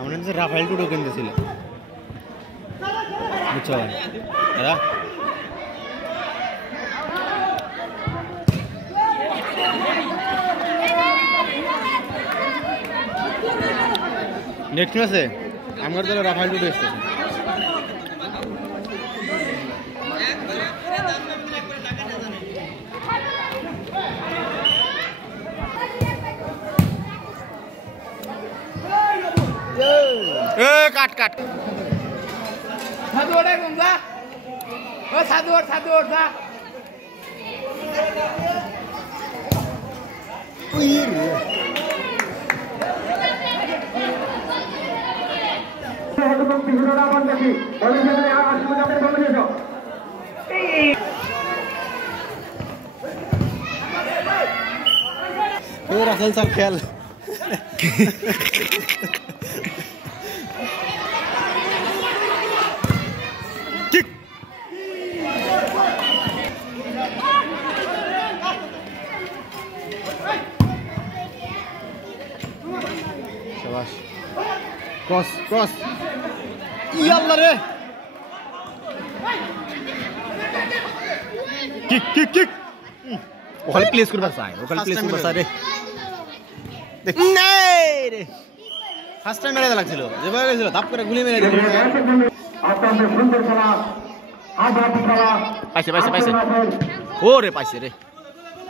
আমরা যে রাফায়েল টুডো কিনতেছিল বুঝছো দাদা নেক্সট ম্যাচে আমার দলে রাফায়েল টুডো এসেছে কাট কাট সাধু ওটাই কোন যা ও সাধু ওর যা ওই রে হতম পিছনটা বন্ধ দেখি অভিযানে আর সুবিধাতে বন্ধ এসো ও রাসেল স্যার খেল ক্রস ক্রস ইয়াল্লা রে কিক কিক কিক ওখানে প্লেস করবার চাই ওখানে প্লেস করবার চাই রে নাই রে ফার্স্ট টাইম মেরে লাগছিল যেভাবে গেছিল ধাপ করে গুলি মেরে দিল অত্যন্ত সুন্দর খেলা আজাদি খেলা পাইছে পাইছে পাইছে ও রে পাইছে রে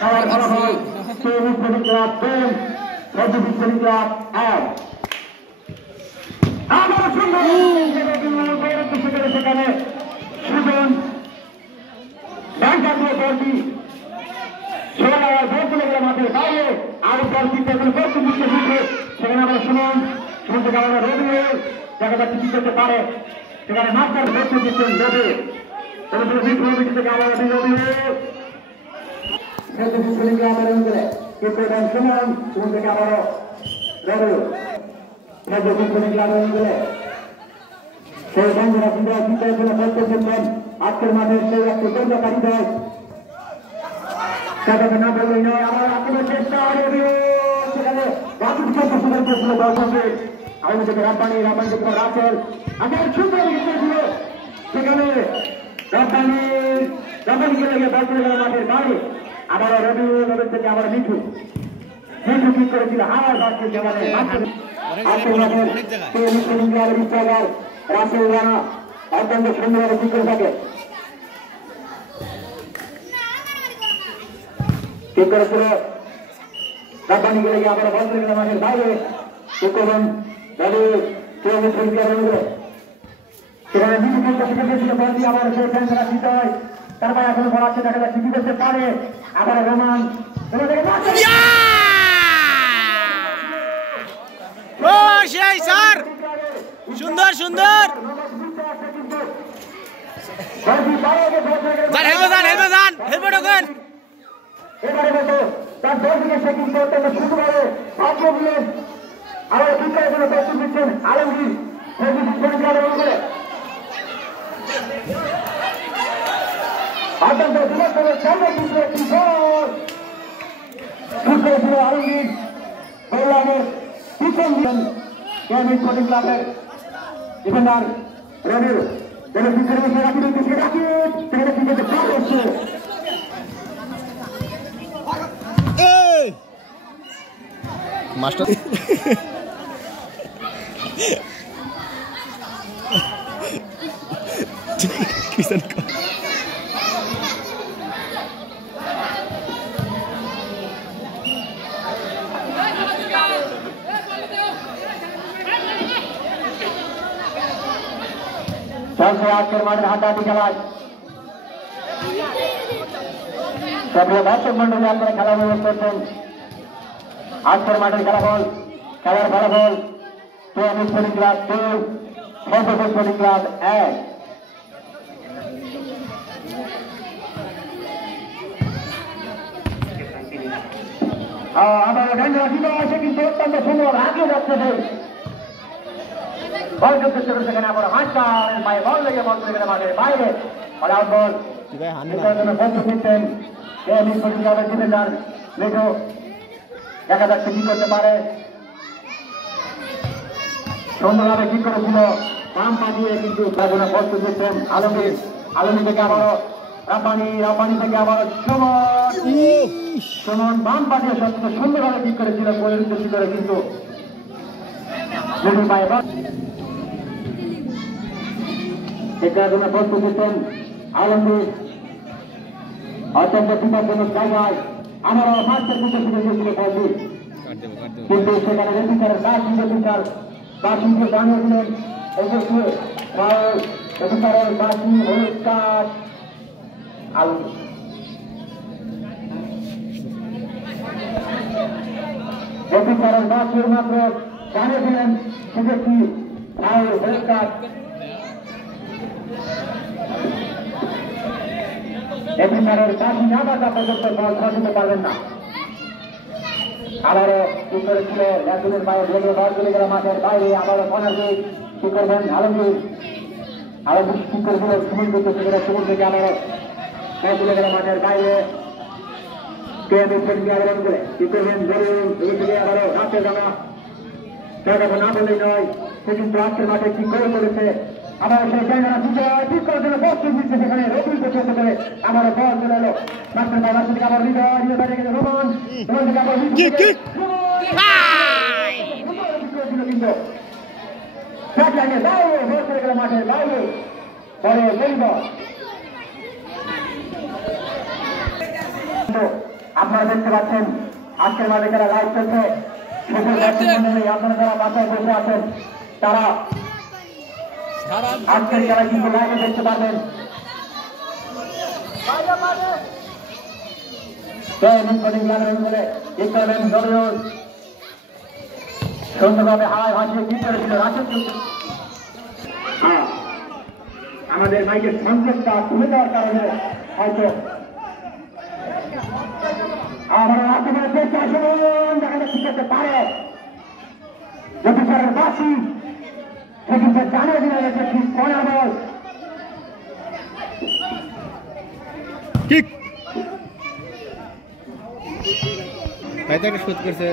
খেলার ফলাফল সৈনিক ক্লাব 10 রাজশাহী সৈনিক ক্লাব 1 আবার সুন্দর সেখানে সুজন ব্যাংক দিয়ে বলটি সেখানে আবার বল চলে গেল মাঠের বাইরে আরো বল দিতে করতে দিচ্ছে সেখানে আবার সুমন থেকে আমরা রবি জায়গাটা কি করতে পারে সেখানে মাস্টার করতে দিচ্ছেন রবি থেকে আমরা রবি সুমন থেকে আবারও রবি সেই বন্ধুরা সুন্দর চিন্তার জন্য বলতেছেন আজকের মাঠে সেই একটু দণ্ডকারী দল সেটাকে না বললেই নয় আমার আপনার চেষ্টা সেখানে বাকি বিকল্প সুন্দর করেছিল দর্শকে আমি থেকে রাব্বানি থেকে রাসেল আমার সুন্দর ছিল সেখানে রাব্বানিকে লেগে বল করে গেল মাঠের বাইরে আবার রবি থেকে আবার মিঠু ঠিক করেছিল আবার বাকি সেখানে রাসেল রানা অত্যন্ত সুন্দরভাবে ঠিক করে থাকে ঠিক করেছিল রাব্বানিকে লেগে আবার বল করে গেল মাঠের বাইরে ঠিক করবেন সেখানে বল দিয়ে আবার সেই ফ্যান্সরা দিতে হয় তারপরে এখনো বলা আছে দেখা যাচ্ছে কি করতে পারে আবার রোমান ও সেই স্যার সুন্দর সুন্দর হেলমেট ওখান এবারে মতো তার দল থেকে সে কিন্তু অত্যন্ত সুন্দরভাবে সাহায্য দিলেন আবার ঠিক করে কোনো প্রস্তুত দিচ্ছেন আলমগীর অত্যন্ত বিপদের সামনে কিন্তু একটি গোল শুরু করেছিল আলমগীর বললামের পিছন দিলেন স্পোর্টিং ক্লাবের ডিফেন্ডার রবির পিছনে বসে রাখি দিচ্ছে রাখি সেখানে কিন্তু পার হচ্ছে মাস্টার কিষান চলছে আজকের মাঠের হাড্ডাহাড্ডি খেলায় সক্রিয় দর্শক মন্ডলী আপনারা খেলা উপভোগ করছেন আজকের মাঠের খেলাফল খেলার ফলাফল স্পোর্টিং ক্লাব 2 সর্বশেষ স্পোর্টিং ক্লাব 1 আমার আছে কিন্তু অত্যন্ত সুন্দর আগে যাচ্ছে বল করতে সেখানে আবার হাসপাতালের পায়ে বল লেগে বল করে গেলে মাঠের বাইরে আউট বল দিচ্ছেন ডিফেন্ডার লেখো দেখা যাচ্ছে কি করতে পারে সুন্দরভাবে ঠিক করেছিল বাম পা দিয়ে, কিন্তু তারা বস্তু দিচ্ছেন আলমগীর। আলমগীর থেকে আবারও রাব্বানি থেকে আবারও সুমন বাম পা দিয়ে সবচেয়ে সুন্দরভাবে ঠিক করেছিল গোলের উদ্দেশ্য করে, কিন্তু এটার জন্য বস্তু দিচ্ছেন আলমগীর। অত্যন্ত বিপজ্জনক জায়গায় আমারও মাস্টার দিতে শুরু করেছিল বলটি, কিন্তু সেখানে রেফারের বাসিকে জানিয়েছিলেন রেফারের বাসি হলুদ কার্ড আলমগীর। রেফারের বাসির মাত্র জানিয়েছিলেন সেটা কি হলুদ কার্ড। রেফারের বাসি না বাজা পর্যন্ত বল দিতে পারবেন না। আবারও কি করেছিল ল্যান্ডুলের পায়ে ভেঙে বল চলে গেল মাঠের বাইরে। আবারও কর্নারকে কি করবেন আলমগীর কি করেছিল সুমন থেকে সেখানে সুমন থেকে আবারও বল চলে গেল মাঠের বাইরে। আবেদন করে কি করবেন থেকে আবারও হাতে জানা জায়গাটা না বললেই নয়, সে কিন্তু আজকের মাঠে কি গোল করেছে। আবার সেই জায়গাটা ঠিক করার জন্য বস্তু দিচ্ছে সেখানে রবি পছন্দ করে আবারও বল চলে এলো মাস্টার বাবার থেকে আবার হৃদয় বাইরে গেছে রোমান থেকে আবার কিন্তু মাঠের বাইরে পরে বলব। আপনারা দেখতে পাচ্ছেন আজকের মাঠে যারা লাইভ চলছে আপনারা যারা বাসায় বসে আছেন তারা আজকের খেলা কিন্তু লাইভে দেখতে পারবেন। সুন্দরভাবে হাওয়ায় ভাসিয়ে কি করেছিল রাশেদ। আমাদের মাইকের সংযোগটা তুলে দেওয়ার কারণে হয়তো আমরা আক্রমণের চেষ্টা শুনুন দেখাতে ঠিক করতে পারে রেফারের বাসি সে কিন্তু জানিয়ে দিল যে ঠিক কর্নার বল কিক হয়তো একটা শুট করছে।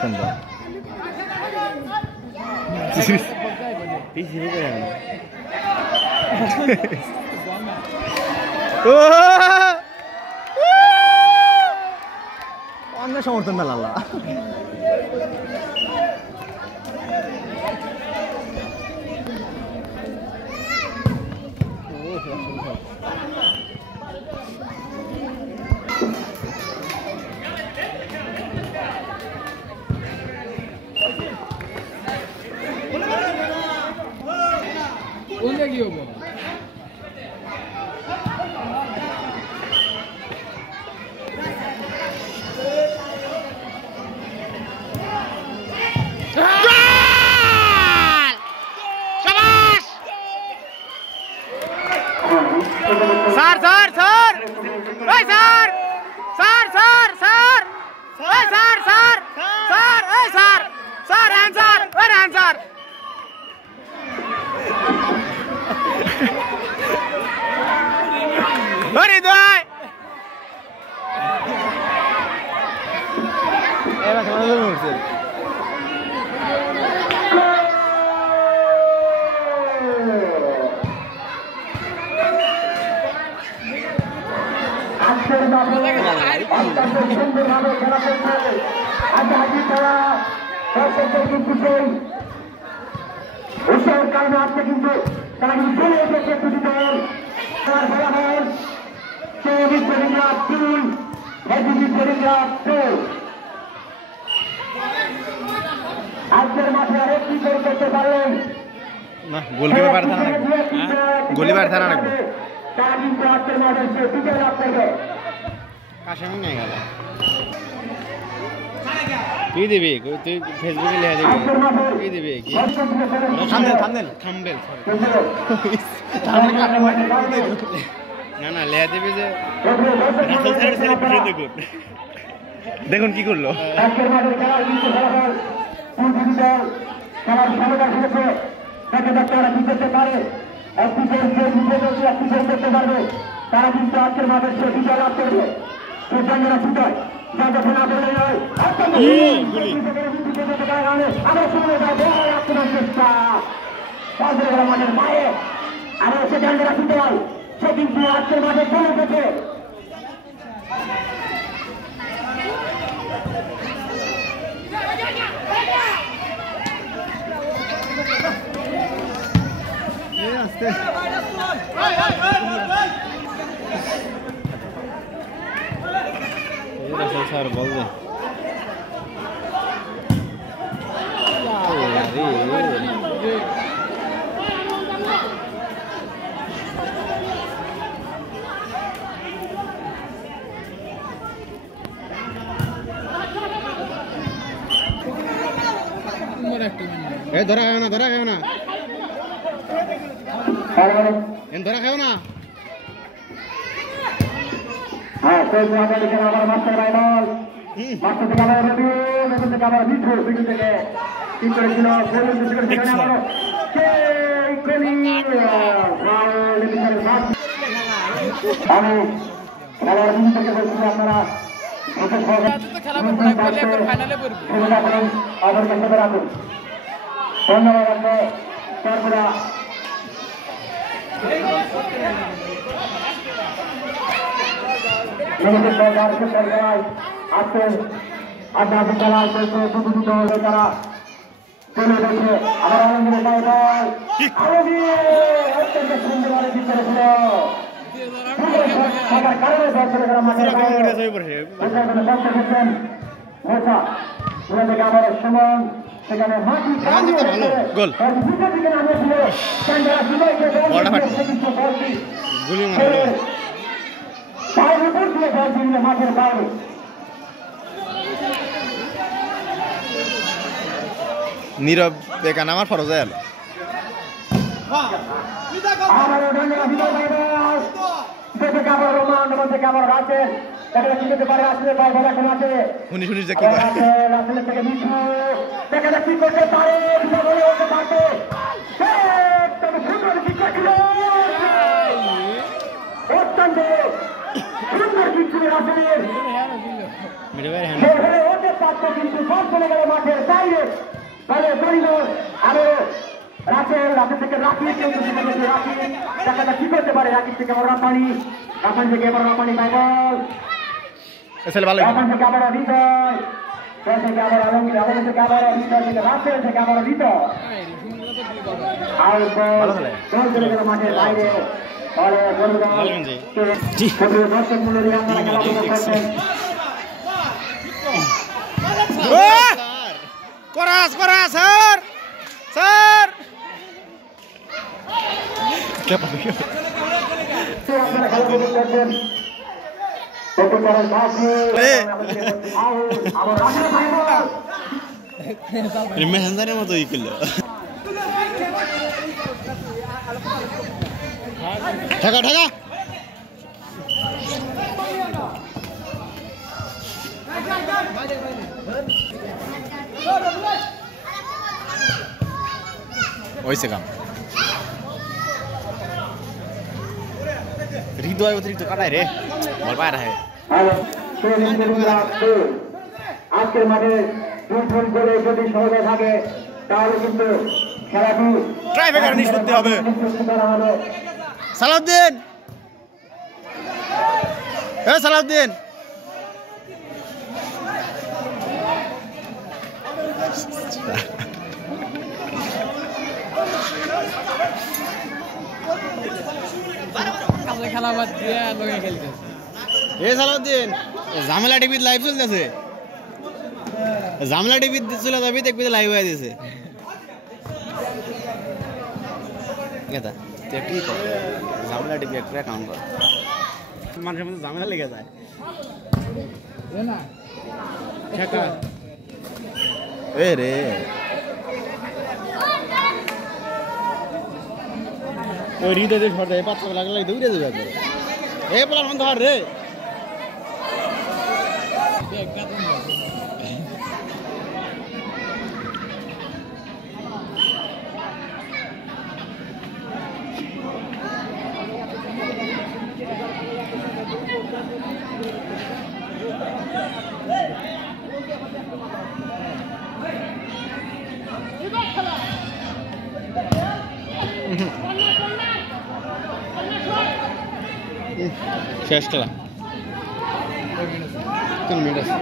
সুন্দর অন্য সমর্থন না লাল্লা কি হবো স্যার স্যার স্যার ওই স্যার স্যার স্যার স্যার ওই স্যার স্যার স্যার ওই স্যার স্যার অ্যানসার ওই অ্যানসার ওরে দই এবার তোমাদের উঠছে সুন্দরভাবে খেলা করছে আজকে তারা দর্শকদের কিন্তু সেই উৎসাহের কারণে আজকে কিন্তু তারা কিন্তু চলে এসেছে দুটি দল খেলার ফলাফল টেলিগ্রাফ 2 টেলিগ্রাফ 2। আজকের মাঠে আরেক কি গোল করতে পারেন না গোলকিপার পারতা না গোলকিপার থানা রাখবো তারা কিন্তু আজকের মাঠে সে বিজয় লাভ করবে। কাশামি নাই গেল কি দিবি তুই ফেসবুকে লিখে দিবি কি দিবি কি থাম্বনেল থাম্বনেল থাম্বনেল না না লিখে দিবি যে রাসেল স্যারের সেলিব্রেশন দেখুন দেখুন কি করলো আজকের মাঠে খেলার কিন্তু ফলাফল পূর্বী দল খেলার সমতা খেলেছে তাকে তারা কি করতে পারে একটি করতে পারবে তারা কিন্তু আজকের মাঠে সে বিজয় লাভ করবে সে জায়গাটা সুতরাং মাঠের মায়ে আরো সে ডান্ডা ফুটবল সে কিন্তু আজকের মাঠে চলে গেছে। স্যার বলবে ধরা খাও না, ধরা খাও না, ধরা খাও না। হ্যাঁ সেই আবার মাস্টার বাইবল মাস্টার থেকে আবার রবি রবি থেকে আবার মিঠু মিঠু থেকে কি করেছিল সেখানে আবার আমি থেকে বলছি আপনারা আবার কাছে রাখুন। ধন্যবাদ তারপরে আজকে আপনার বিদ্যালয় দুটি দল তারা চলে গেছে। আবার অত্যন্ত সুন্দর করেছিল আবার সুমন সেখানে মাটি মাঠের বাইরে নীরব বেকান আমার ফরজ এল শুনি শুনি যে কি করতে পারে অত্যন্ত সুন্দর কিন্তু কিন্তু সব চলে গেল মাঠের বাইরে বাইরে আরো রাতের থেকে রাখি রাখি টাকাটা কি করতে পারে রাখির থেকে আবার রাপানি থেকে আবার রাপানি বাইবল রাপান থেকে আবার হৃদয় থেকে আবার আলমগীর আলম থেকে আবার হৃদয় থেকে রাতের থেকে আবার হৃদয় আর চলে গেল মাঠের বাইরে দর্শক মূল্য আপনারা খেলা করছেন করাস করাস স্যার স্যার মেহেন্দারের মতো ই করলো ঢাকা ঢাকা ওইসে কাম হৃদয় অতিরিক্ত কাটায় রে বল পায় রাখে আজকের মাঠে ফুটবল করে যদি সহজে থাকে তাহলে কিন্তু খেলাটি ট্রাইব্রেকার নিষ্পত্তি হবে। সালাউদ্দিন সালাউদ্দিন খেলা বাদ দিয়ে লোকে খেলতেছে। সালাউদ্দিন ঝামেলা টিভি লাইভ চলতেছে, ঝামেলা টিভি চলে যাবি দেখবি লাইভ হয়ে দিয়েছে। কি কর ঝামেলা টিভি একটা অ্যাকাউন্ট কর, মানুষের মধ্যে ঝামেলা লেগে যায়। এ রে ওই হৃদয় ঘরে পাতলা লাগলে দৌড়ে যাবে এ বলার মন ধর রে শেষ খেলা 3 মিনিট আছে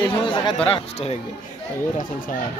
এই সময় জায়গায় ধরা কষ্ট হয়ে গেছে এই রাসেল স্যার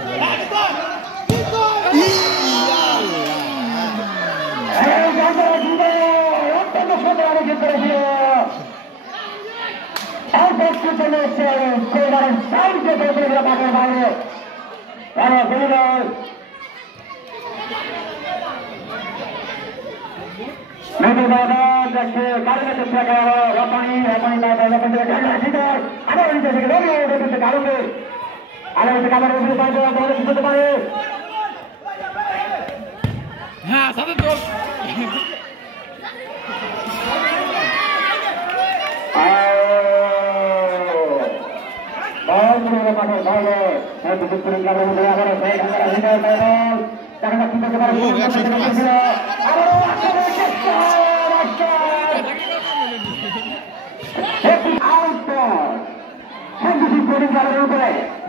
হ্যাঁ সাথে তো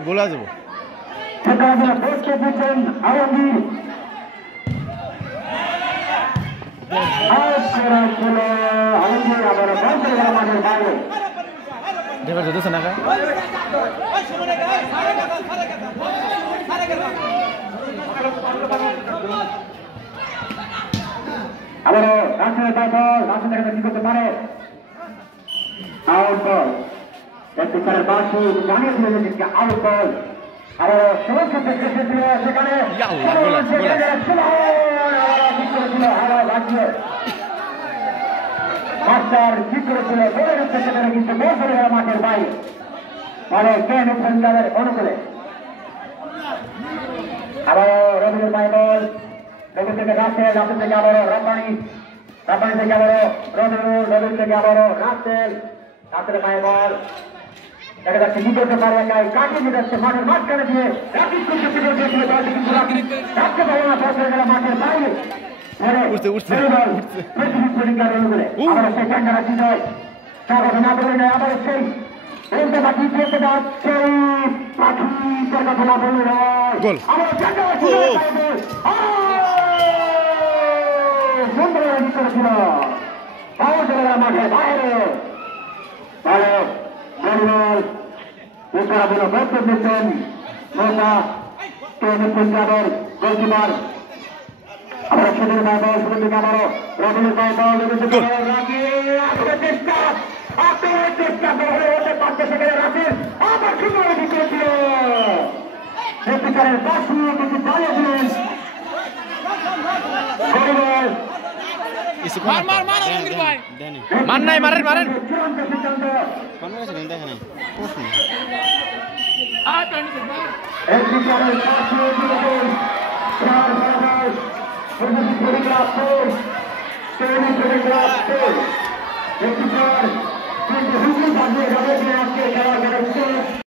গোলা যাবো যেতেছে না আবার রাশনের রাশন দেখা কি করতে পারে আউট বল একটু তার বাসু জানিয়ে দিল যে আউট বল আবার সমস্ত ছিল সেখানে মাস্টার কি করেছিল বলে যাচ্ছে সেখানে কিন্তু বল করে গেল মাঠের বাইরে মানে কেন পঞ্জাবের অনুকূলে আবার রবির পায়ে বল রবি থেকে রাসেল থেকে আবারও রব্বানি থেকে আবারও রবি থেকে আবারও রাসেলের পায়ে বল দেখা যাচ্ছে কি করতে পারে একাই কাটিয়ে নিয়ে যাচ্ছে মাঠের মাঝখানে দিয়ে রাকিব করতে দিয়েছিল দলটি কিন্তু রাখতে পারে না বল করে গেল মাঠের বাইরে আবার সেই ঠান্ডা বিজয় স্বাগত না বলে নেয় আবার সেই বলতে বাকি খেলতে যাচ্ছে পাখি তার কথা না বলে নয় আবার সুন্দর করেছিল মাঠের বাইরে তাহলে উত্তরাবুল বক্তব্য দিচ্ছেন নৌকা পঞ্জাবের গোলকিপার আবার সুন্দর বল সুন্দর দিকে আবারও রবিনের বল চেষ্টা হতে পারছে সেখানে রাসেল আবার সুন্দর করেছিল সত্যিকারের বাসু কিন্তু চালিয়ে দিলেন মান নাই মারেন চূড়ান্ত সিদ্ধান্ত দেখা নাই একটি